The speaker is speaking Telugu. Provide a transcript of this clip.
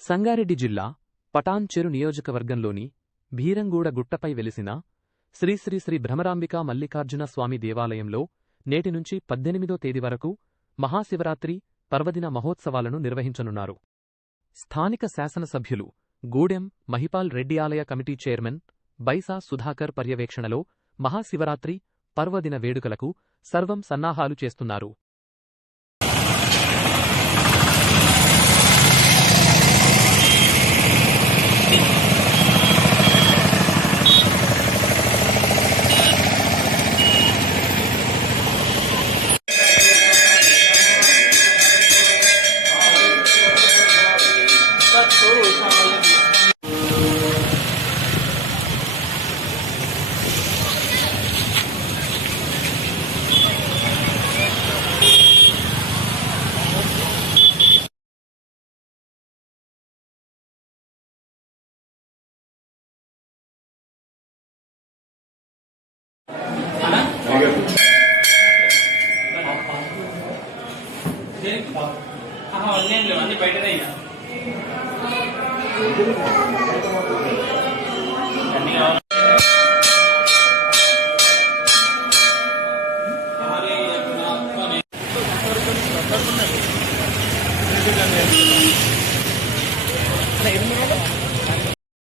సంగారెడ్డి జిల్లా పటాన్ చెరు నియోజకవర్గంలోని భీరంగూడ గుట్టపై వెలిసిన శ్రీ శ్రీ శ్రీ భ్రమరాంబికా మల్లికార్జున స్వామి దేవాలయంలో నేటి నుంచి 18వ తేదీ వరకు మహాశివరాత్రి పర్వదిన మహోత్సవాలను నిర్వహించనున్నారు. స్థానిక శాసనసభ్యులు గూడెం మహిపాల్ రెడ్డి ఆలయ కమిటీ చైర్మన్ బైసా సుధాకర్ పర్యవేక్షణలో మహాశివరాత్రి పర్వదిన వేడుకలకు సర్వం సన్నాహాలు చేస్తున్నారు. అన్ని బయటనే ఇక